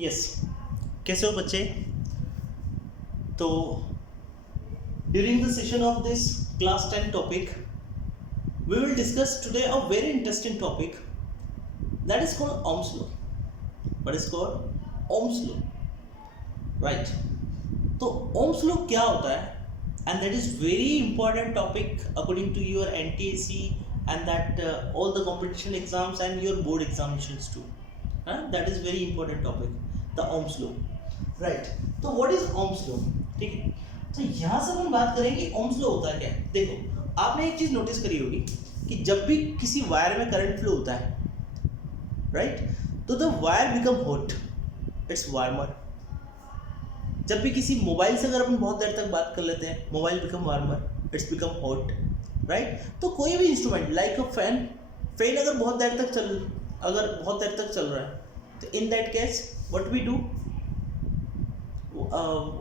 Yes, कैसे हो बच्चे? तो during the session of this class 10 topic we will discuss today a very interesting topic that is called Ohm's law. What is called Ohm's law? Right. तो Ohm's law क्या होता है? And that is very important topic according to your NTSC and that all the competition exams and your board examinations too. That is very important topic, the Ohm's law. Right. तो what is Ohm's law? ठीक है. तो यहाँ से हम बात करेंगे Ohm's law होता है क्या? देखो, आपने एक चीज नोटिस करी होगी कि जब भी किसी वायर में करंट फ्लो होता है, राइट, तो the wire become hot, it's warmer. जब भी किसी मोबाइल से अगर अपन बहुत देर तक बात कर लेते हैं, mobile become warmer, it's become hot, right. तो कोई भी इंस्ट्रूमेंट लाइक अ फैन अगर बहुत देर तक चल रहा है, तो in that case what we do,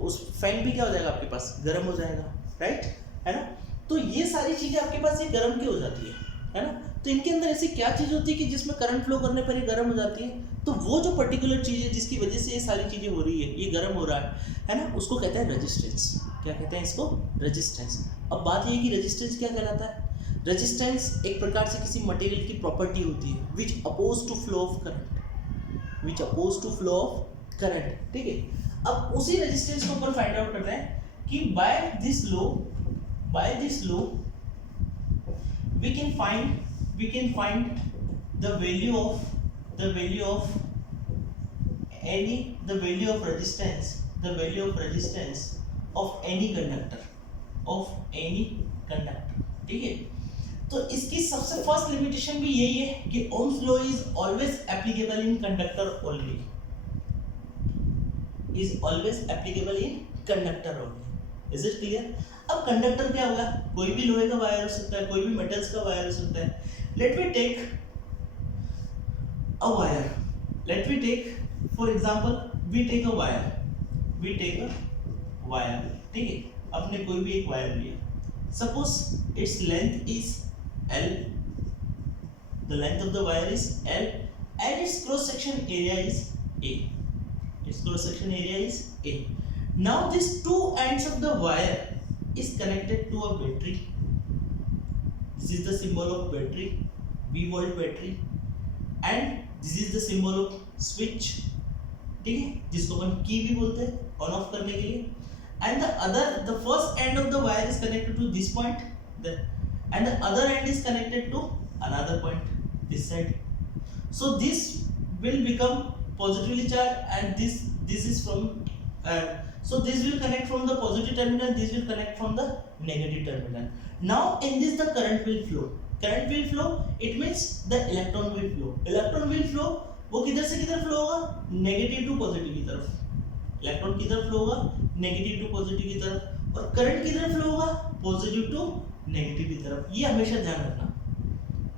उस फैन भी क्या हो जाएगा, आपके पास गर्म हो जाएगा, राइट, है ना. तो ये सारी चीजें आपके पास ये गर्म क्यों हो जाती है ना. तो इनके अंदर ऐसी क्या चीज होती है कि जिसमें करंट फ्लो करने पर ये गर्म हो जाती है. तो वो जो पर्टिकुलर चीज है जिसकी वजह से ये सारी चीजें हो रही है, ये गर्म हो रहा है ना, उसको कहते हैं रेजिस्टेंस. क्या कहते हैं इसको? रेजिस्टेंस. अब बात ये है कि रेजिस्टेंस क्या कहलाता है. रेजिस्टेंस एक प्रकार से किसी मटेरियल की प्रॉपर्टी होती है which oppose to flow of current, ठीक है. अब उसी रेजिस्टेंस को ऊपर फाइंड आउट करते हैं कि by this law we can find the value of resistance of any conductor, ठीक है. तो इसकी सबसे फर्स्ट लिमिटेशन भी यही है कि Ohm's law is always applicable in conductor only. Is it clear? अब कंडक्टर क्या होगा? कोई भी लोहे का वायर हो सकता है, कोई भी मेटल्स का वायर हो सकता है. Let me take a wire, ठीक है. आपने कोई भी एक वायर लिया, suppose its length is L, the length of the wire is L and its cross section area is A. Now these two ends of the wire is connected to a battery. This is the symbol of battery, V volt battery, and this is the symbol of switch, ठीक है, जिसको अपन की भी बोलते हैं on off करने के लिए. And the first end of the wire is connected to this point, and the other end is connected to another point, this side. So this will become positively charged, and this is from so this will connect from the positive terminal, this will connect from the negative terminal. Now in this the current will flow. It means the electron will flow. वो किधर से किधर flow होगा? Negative to positive की तरफ. Electron किधर flow होगा? Negative to positive की तरफ. और करंट किधर फ्लो होगा? पॉजिटिव टू नेगेटिव की तरफ. ये हमेशा ध्यान रखना,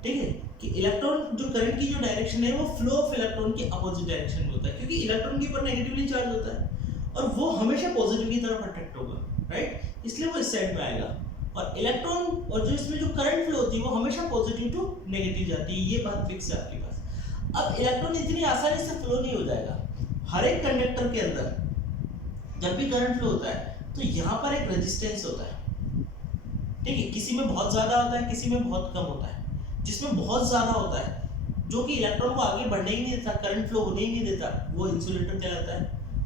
ठीक है, कि इलेक्ट्रॉन जो करंट की जो डायरेक्शन है वो फ्लो ऑफ इलेक्ट्रॉन के अपोजिट डायरेक्शन में होता है, क्योंकि इलेक्ट्रॉन के ऊपर नेगेटिवली चार्ज होता है और वो हमेशा पॉजिटिव की तरफ अट्रैक्ट होगा, राइट. इसलिए वो इस साइड में आएगा. और इलेक्ट्रॉन और जो इसमें जो करंट फ्लो होती है वो हमेशा पॉजिटिव टू नेगेटिव जाती है. ये बात फिक्स है आपके पास. अब इलेक्ट्रॉन इतनी आसानी से फ्लो नहीं हो जाएगा. हर एक कंडक्टर के अंदर जब भी करंट फ्लो होता है तो यहाँ पर एक रेजिस्टेंस होता है, ठीक है. किसी में बहुत ज्यादा होता है, किसी में बहुत कम होता है. जिसमें बहुत ज्यादा होता है, जो कि इलेक्ट्रॉन को आगे बढ़ने ही नहीं देता, करंट फ्लो होने ही नहीं देता, वो इंसुलेटर कहलाता है.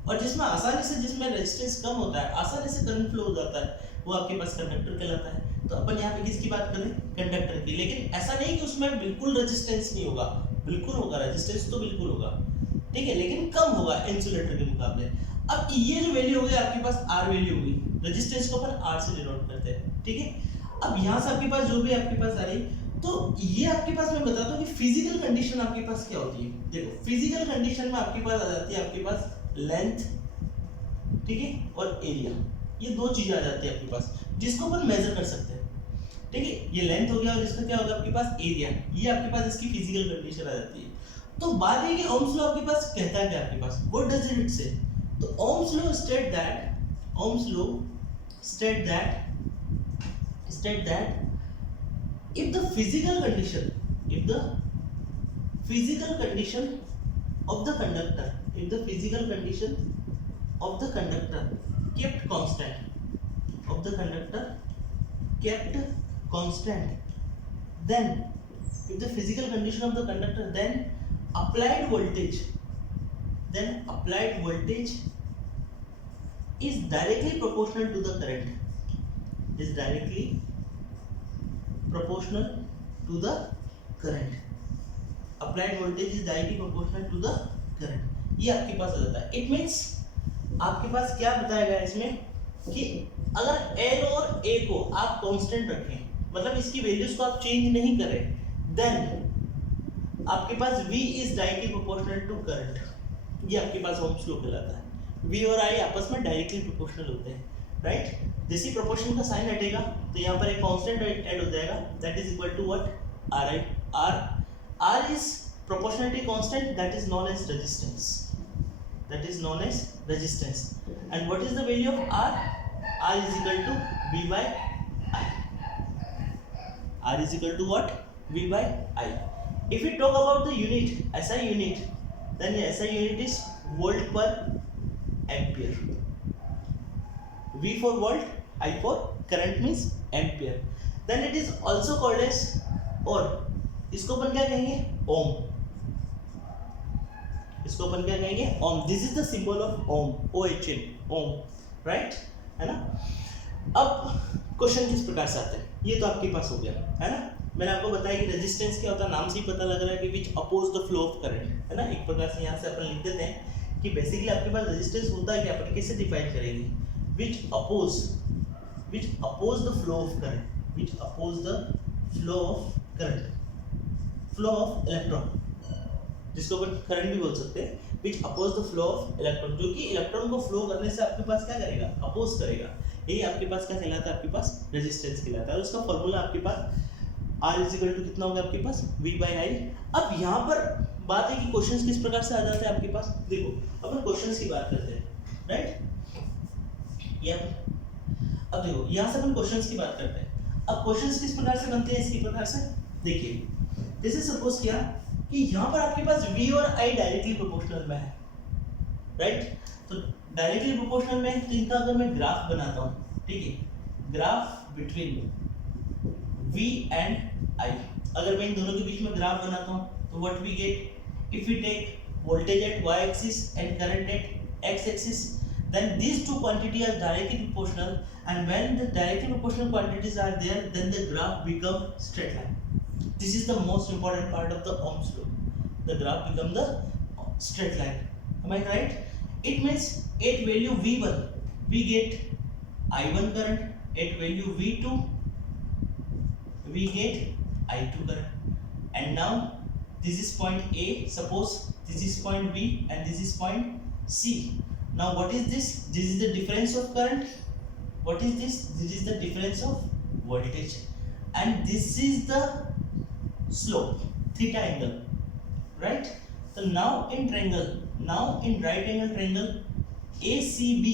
और जिसमें रेजिस्टेंस कम होता है, आसानी से करंट फ्लो हो जाता है, वो आपके पास कंडक्टर कहलाता है. तो अपन यहाँ पे किसकी बात करें? कंडक्टर की. लेकिन ऐसा नहीं कि उसमें बिल्कुल रेजिस्टेंस नहीं होगा, बिल्कुल होगा, रेजिस्टेंस तो बिल्कुल होगा, ठीक है, लेकिन कम होगा इंसुलेटर के मुकाबले. अब ये जो वैल्यू होगी आपके पास R वैल्यू होगी. रेजिस्टेंस को अपन R से डिनोट करते हैं, ठीक है. अब यहाँ से आपके पास जो भी आपके पास आ रही, तो ये आपके पास मैं बताता हूँ कि फिजिकल कंडीशन आपके पास क्या होती है. देखो, फिजिकल कंडीशन में आपके पास आ जाती है आपके पास लेंथ, ठीक है, और एरिया. ये दो चीजें आ जाती है आपके पास जिसको अपन मेजर कर सकते हैं, ठीक है. ये लेंथ हो गया और इसका क्या होगा आपके पास? एरिया. ये आपके पास इसकी फिजिकल कंडीशन आ जाती है. तो बात है कि ओम्स लॉ आपके पास कहता है क्या आपके पास? व्हाट डज इट से? तो Ohm's law state that if the physical condition of the conductor, if the physical condition of the conductor kept constant, of the conductor kept constant, then if the physical condition of the conductor, then applied voltage is directly proportional to the current, is directly proportional to the current, applied voltage is directly proportional to the current. ये आपके पास आ जाता है. It means आपके पास क्या बताएगा इसमें कि अगर L और A को आप कांस्टेंट रखें, मतलब इसकी वैल्यूज को आप चेंज नहीं करें, देन आपके पास V is directly proportional to current. ये आपके पास ओम्स लॉ कहलाता है. V और I आपस में डायरेक्टली प्रोपोर्शनल होते हैं, राइट. जैसे ही प्रोपोर्शन का साइन हटेगा तो यहाँ पर एक कांस्टेंट ऐड हो जाएगा, that is equal to what, R is proportionality constant, that is known as resistance, and what is the value of R is equal to V by I. R is equal to what, V by I. If we talk about the unit, SI unit, then the SI unit is volt per ampere. V for volt, I for current means ampere. Then it is also called as, और इसको अपन क्या कहेंगे, ओम. इसको अपन क्या कहेंगे, ohm. This is the symbol of ohm, OHM, ohm, right, है ना. अब क्वेश्चन किस प्रकार से आते हैं, ये तो आपके पास हो गया, है ना. मैंने आपको बताया कि रेजिस्टेंस क्या होता है, नाम से ही पता लग रहा है कि which oppose the flow of current, है ना. एक प्रकार से यहाँ से अपन लिख देते हैं कि बेसिकली आपके पास रेजिस्टेंस होता है कि अपन कैसे डिफाइन करेंगे, which oppose the flow of current, which oppose the flow of current, flow of electron, जिसको अपन करंट भी बोल सकते हैं, which oppose the flow of electron, जो कि इलेक्ट्रॉन को फ्लो करने से आपके पास क्या करेगा, अपोज करेगा. यही आपके पास क्या कहलाता है, आपके पास रेजिस्टेंस कहलाता है. और उसका फॉर्मूला आपके पास R इज इक्वल टू कितना होगा आपके पास, V बाई I. अब यहाँ पर बात है कि क्वेश्चंस किस प्रकार से आ जाते हैं आपके पास. देखो अपन क्वेश्चंस की बात करते हैं, राइट. ये अब देखो यहाँ से अपन क्वेश्चंस की बात करते हैं. अब क्वेश्चंस किस प्रकार से बनते हैं, इसकी प्रकार से देखिए. जैसे सपोज किया कि यहाँ पर आपके पास V और I डायरेक्टली प्रोपोर्शनल में है, राइट. तो डायरेक्टली प्रोपोर्शनल में है, तो इनका अगर मैं ग्राफ बनाता हूँ, ठीक है, graph between V and I, अगर मैं इन दोनों के बीच में ग्राफ बनाता हूँ तो what we get, if we take voltage at y axis and current at x axis, then these two quantities are directly proportional, and when the directly proportional quantities are there, then the graph become straight line. This is the most important part of the Ohm's law. The graph become the straight line. Am I right? It means at value V1 we get I1 current, at value V2 we get I2 current, and now this is point A, suppose this is point B and this is point C. Now what is this? This is the difference of current. What is this? This is the difference of voltage, and this is the slope, theta angle, right? So now in triangle, now in right angle triangle ACB,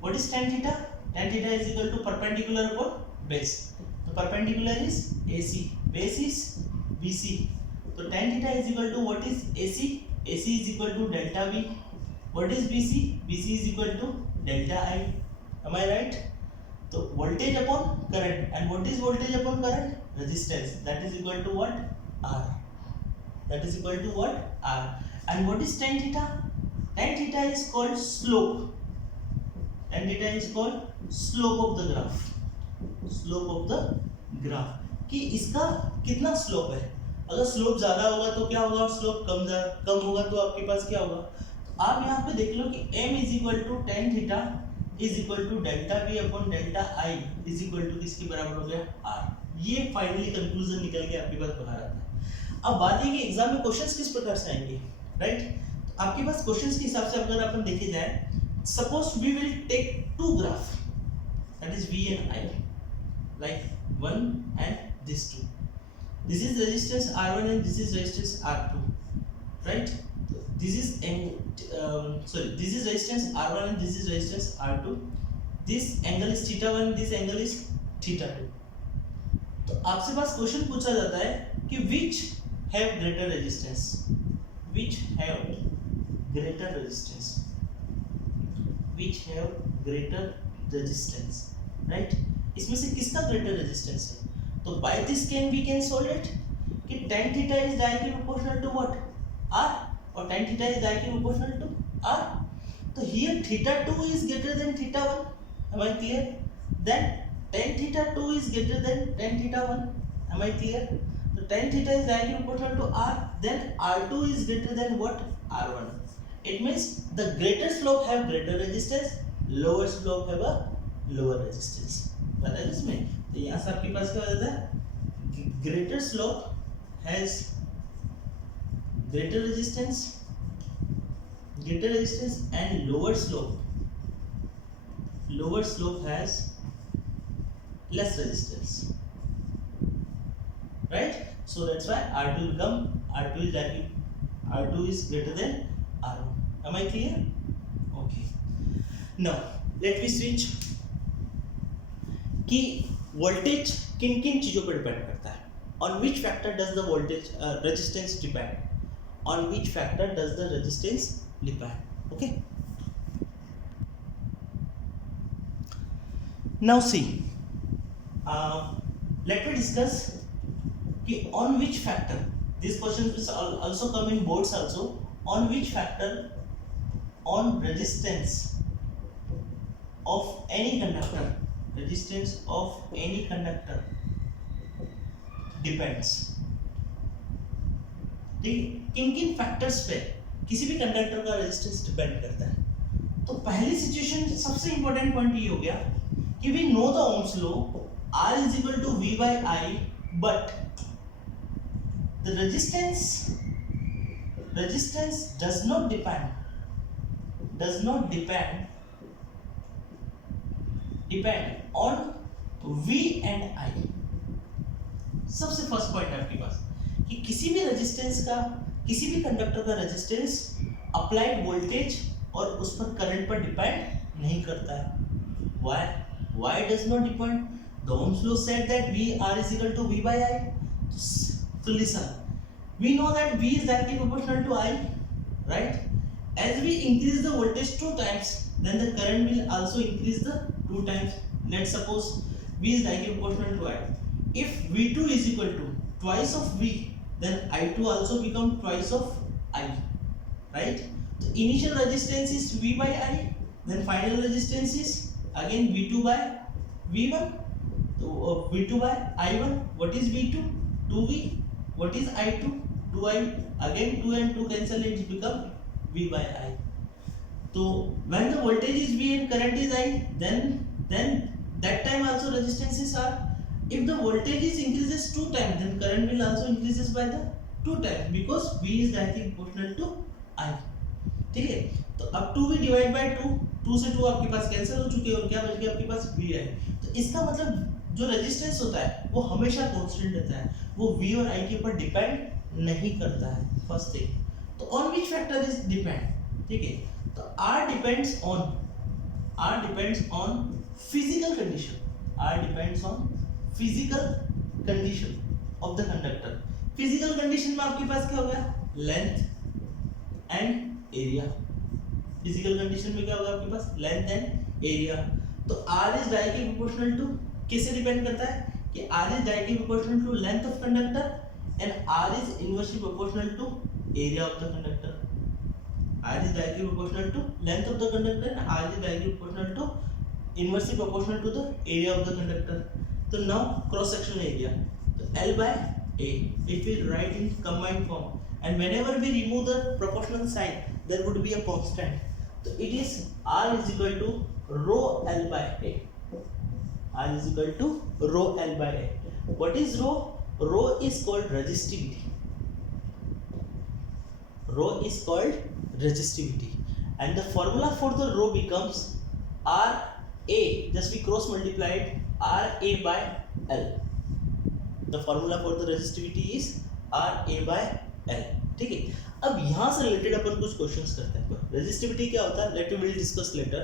what is tan theta? Tan theta is equal to perpendicular upon base. So perpendicular is AC, base is BC. So tan theta is equal to what is AC? AC is equal to delta V. What is BC? BC is equal to delta I. Am I right? So voltage upon current, and what is voltage upon current? Resistance. That is equal to what? R. That is equal to what? R. And what is tan theta? Tan theta is called slope. Tan theta is called slope of the graph. Slope of the graph. कि इसका कितना slope है. अगर slope ज्यादा होगा तो क्या होगा, स्लोप कम होगा तो आपके पास क्या होगा. आप यहाँ पे देख लो कि m is equal to tan theta is equal to delta v upon delta i is equal to किसके बराबर हो गया, r. ये फाइनली कंक्लूजन निकल के आपके पास बाहर आता है. अब बात है कि एग्जाम में क्वेश्चंस किस प्रकार से आएंगे, राइट. आपके पास क्वेश्चंस के हिसाब से अगर अपन देखे जाए, suppose we will take two graph, that is v and I, like one and this two. This is resistance R1 and this is resistance R2, right? This is this is resistance R1 and this is resistance R2. This angle is theta 1, this angle is theta 2. तो आपसे पास question पूछा जाता है कि which have greater resistance, which greater resistance, which have greater resistance, right? इसमें से किसका greater resistance है? तो by this we can solve it कि tan theta is directly proportional to what? R, or tan theta is directly proportional to R. So here theta 2 is greater than theta 1. Am I clear? Then tan theta 2 is greater than tan theta 1. Am I clear? So tan theta is directly proportional to R. Then R2 is greater than what? R1. It means the greater slope have greater resistance, lower slope have a lower resistance. पता है इसमें? तो यहाँ से आपके पास क्या हो जाता है? Greater slope has greater resistance and lower slope has less resistance, right? So that's why R2 is greater than R1. Am I clear? Okay. Now let me switch कि voltage किन किन चीजों पर डिपेंड करता है. On which factor does the voltage resistance depend? On which factor does the resistance depend? Okay. Now see, let me discuss कि on which factor. This question will also come in boards also. On which factor on resistance of any conductor depends. ठीक, किन किन factors पे किसी भी conductor का resistance depend करता है. तो पहली सिचुएशन सबसे इंपॉर्टेंट पॉइंट ये हो गया कि we know the Ohm's law R is equal to V by I, but the resistance does not depend on V and I. सबसे फर्स्ट पॉइंट है आपके पास कि किसी भी रेजिस्टेंस का, किसी भी कंडक्टर का रेजिस्टेंस अप्लाइड वोल्टेज और उस पर करंट पर डिपेंड नहीं करता है. Why does not depend? The Ohm's law said that VR is equal to V by I. So listen, we know that V is directly proportional to I, right? As we increase the voltage 2 times, then the current will also increase the 2 times. Let's suppose V is directly proportional to I. If V2 is equal to twice of V, then I2 also become twice of I, right? So initial resistance is V by I, then final resistance is again V2 by V1. So V2 by I1, what is V2? 2V. What is I2? 2I. Again 2 and 2 cancel, it become V by I. So when the voltage is V and current is I, then that time also resistances are. If the voltage is increases 2 times, then current will also increases by the 2 times because V is directly proportional to I. ठीक है, तो अब 2V divide by 2 से 2 आपके पास cancel हो चुके हैं और क्या बच गया आपके पास V है. तो इसका मतलब जो रेजिस्टेंस होता है वो हमेशा कांस्टेंट रहता है, वो V और I के ऊपर डिपेंड नहीं करता है. First thing. तो on which factor is depend. ठीक है, तो R depends on physical condition. R depends on physical condition of the conductor. Physical condition में आपके पास क्या होगा? Length and area. Physical condition में क्या होगा आपके पास? Length and area. तो R is directly proportional to किससे डिपेंड करता है कि R is directly proportional to length of conductor and R is inversely proportional to area of the conductor. R is directly proportional to length of the conductor and R is directly proportional to inversely proportional to the area of the conductor. So now cross sectional area. So L by A. If we write in combined form, and whenever we remove the proportional sign, there would be a constant. So it is R is equal to rho L by A. R is equal to rho L by A. What is rho? Rho is called resistivity. Rho is called resistivity, and the formula for the rho becomes R A. Just we cross multiply it. R A by L. The formula for the resistivity is R A by L. ठीक है, अब यहाँ से related अपन कुछ questions करते हैं. Resistivity क्या होता है, let we will discuss later.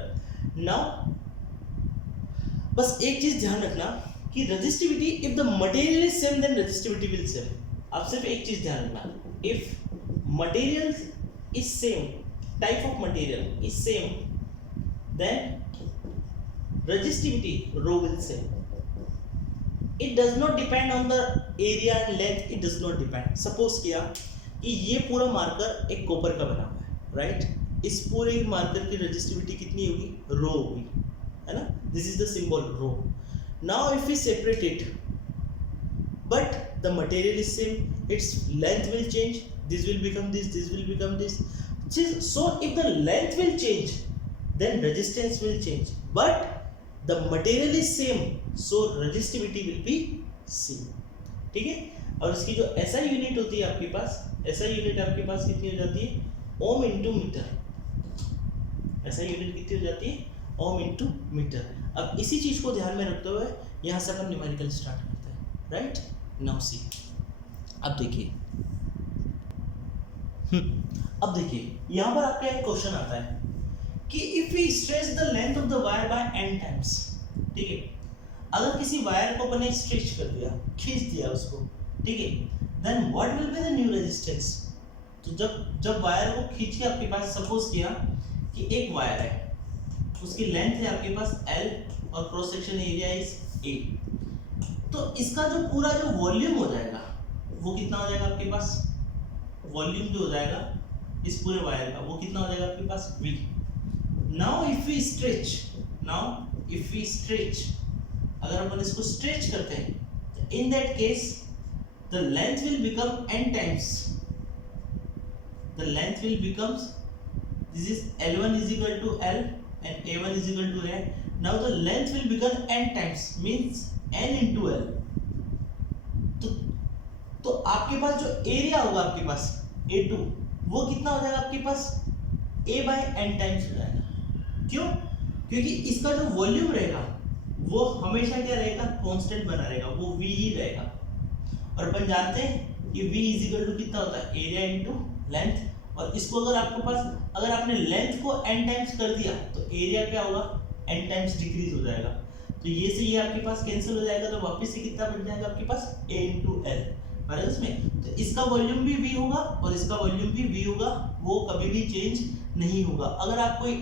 Now बस एक चीज ध्यान रखना कि resistivity, if the material is same then resistivity will same. आप सिर्फ एक चीज ध्यान रखना, if material is same type of material is same, then resistivity rho will same. It does not depend on the area and length, it does not depend. Suppose किया कि ये पूरा मार्कर एक कॉपर का बना हुआ है, राइट? इस पूरे मार्कर की रेजिस्टिविटी कितनी होगी? रो होगी, है ना? This is the symbol rho. Now if we separate it, but the material is same, its length will change, this will become this, this will become this. So if the length will change, then resistance will change, but the material is same, so resistivity will be same. ठीक है? और इसकी जो SI unit होती है आपके पास, SI unit आपके पास कितनी हो जाती है? Ohm into metre. SI unit कितनी हो जाती है? Ohm into metre. अब इसी चीज को ध्यान में रखते हुए यहाँ से अपन न्यूमेरिकल स्टार्ट करते हैं, राइट? नाउ सी, अब देखिए, अब देखिए यहाँ पर आपका एक क्वेश्चन आता है कि if we stretch the length of the wire by n times, ठीक है? अगर किसी वायर को अपन स्ट्रेच कर दिया, खींच दिया उसको, ठीक है, then what will be the new resistance? तो जब वायर को खींच के आपके पास, सपोज किया कि एक वायर है, उसकी लेंथ है आपके पास L और cross section area is A, तो इसका जो पूरा जो वॉल्यूम हो जाएगा वो कितना हो जाएगा आपके पास? वॉल्यूम जो हो जाएगा इस पूरे वायर का वो कितना हो जाएगा आपके पास? V. Now if we stretch, अगर अपन इसको स्ट्रेच करते हैं, in that case the length will become n times, the length will becomes, this is L1 is equal to L and A1 is equal to A. Now the length will become n times, means n into L. तो आपके पास जो area होगा आपके पास A2, वो कितना हो जाएगा आपके पास? A by n टाइम्स हो जाएगा. क्यों? क्योंकि इसका जो वॉल्यूम रहेगा वो हमेशा क्या रहेगा? कांस्टेंट बना रहेगा, वो V ही रहेगा. और अपन जानते हैं कि V इज इक्वल टू कितना होता है? Area into length. और इसको अगर आपके पास, अगर आपने लेंथ को n टाइम्स कर दिया तो एरिया क्या होगा? n टाइम्स डिक्रीज हो जाएगा. तो ये से ये आपके पास कैंसिल हो जाएगा, तो वापस से कितना बन जाएगा आपके पास? A into L. बराबर इसमें, तो इसका वॉल्यूम भी V होगा और इसका वॉल्यूम भी V होगा, वो कभी भी चेंज नहीं होगा. अगर आप कोई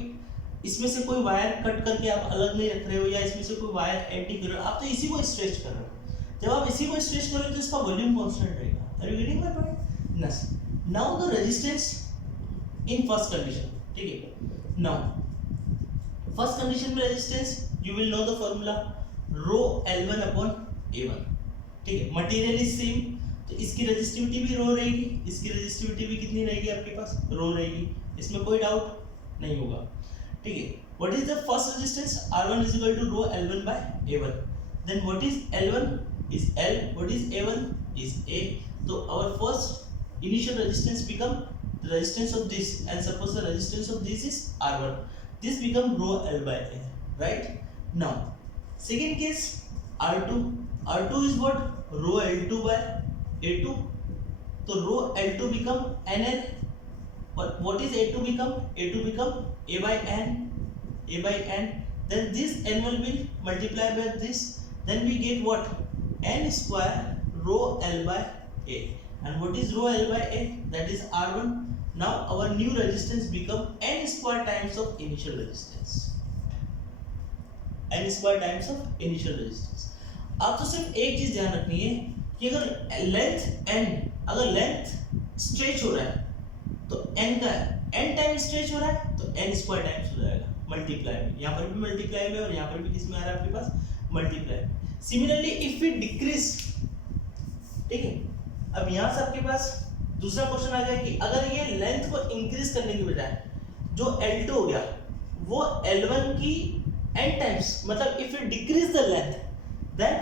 इसमें से कोई वायर कट करके आप अलग नहीं रख रहे हो, या इसमें से कोई वायर एंटी कर रहे हो, आप तो इसी को स्ट्रेच कर रहे हो. जब आप इसी को स्ट्रेच कर रहे हो तो इसका वॉल्यूम कांस्टेंट रहेगा. Are you getting my point? Yes. Now the resistance in first condition, ठीक है? नाउ फर्स्ट कंडीशन में resistance, you will know the formula rho L1 upon A1, ठीक है? मटेरियल इज सेम, तो इसकी रेजिस्टिविटी भी रो रहेगी, इसकी रेजिस्टिविटी भी कितनी रहेगी आपके पास? रो रहेगी. इसमें कोई डाउट नहीं होगा, ठीक है? What is the first resistance? R1 is equal to rho L1 by A1. Then what is L1 is L, what is A1 is A. So our first initial resistance become the resistance of this, and suppose the resistance of this is R1. This become rho L by A, right? Now second case R2. R2 is what? Rho L2 by A2. तो rho L2 become NL. But what is A2 become? A2 become A by N. A by N. Then this N will be multiplied by this. Then we get what? N square rho L by A. And what is rho L by A? That is R1. Now our new resistance become N square times of initial resistance. N square times of initial resistance. आप तो सिर्फ एक चीज ध्यान रखनी है कि अगर लेंथ n, अगर लेंथ स्ट्रेच हो रहा है तो n का n टाइम स्ट्रेच हो रहा है तो n स्क्वायर टाइम्स हो जाएगा मल्टीप्लाई में. यहाँ पर भी मल्टीप्लाई में और यहाँ पर भी किसमें आ रहा है आपके पास? मल्टीप्लाई में. सिमिलरली इफ वी डिक्रीज, ठीक है? अब यहाँ से आपके पास दूसरा क्वेश्चन आ गया कि अगर ये लेंथ को इंक्रीज करने की बजाय जो L2 हो गया वो L1 की n टाइम्स, मतलब if you decrease the length then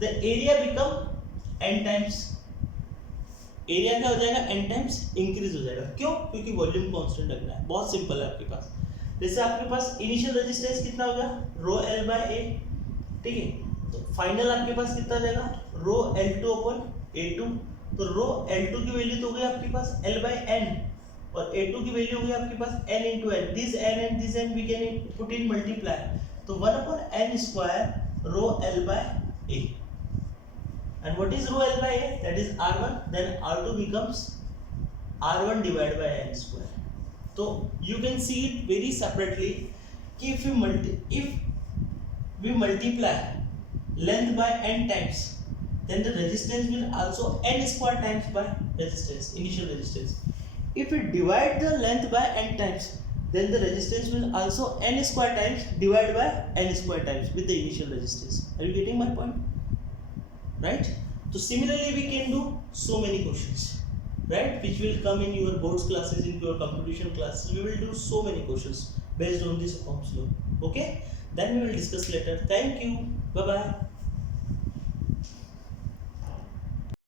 the area become n times. Area क्या हो जाएगा? n टाइम्स इंक्रीज हो जाएगा. क्यों? क्योंकि वॉल्यूम कांस्टेंट लग रहा है. बहुत सिंपल है आपके पास. जैसे आपके पास इनिशियल रेजिस्टेंस कितना हो गया? रो L by A, ठीक है? तो फाइनल आपके पास कितना जाएगा? रो L2 upon A2. तो रो L2 की वैल्यू तो हो गई आपके पास L by N, और A2 की वैल्यू हो गई आपके पास N into N. This N and this N we can put in multiply. तो 1 upon N square rho L by A. And what is rho L by A? That is R1. Then R2 becomes R1 divided by N square. So you can see it very separately. If we multiply length by n times, then the resistance will also n square times by resistance, initial resistance. If we divide the length by n times, then the resistance will also n square times divided by n square times with the initial resistance. Are you getting my point? Right? So similarly we can do so many questions, right, which will come in your boards classes, in your computation classes. We will do so many questions based on this Ohm's law. Okay, then we will discuss later. Thank you. Bye bye.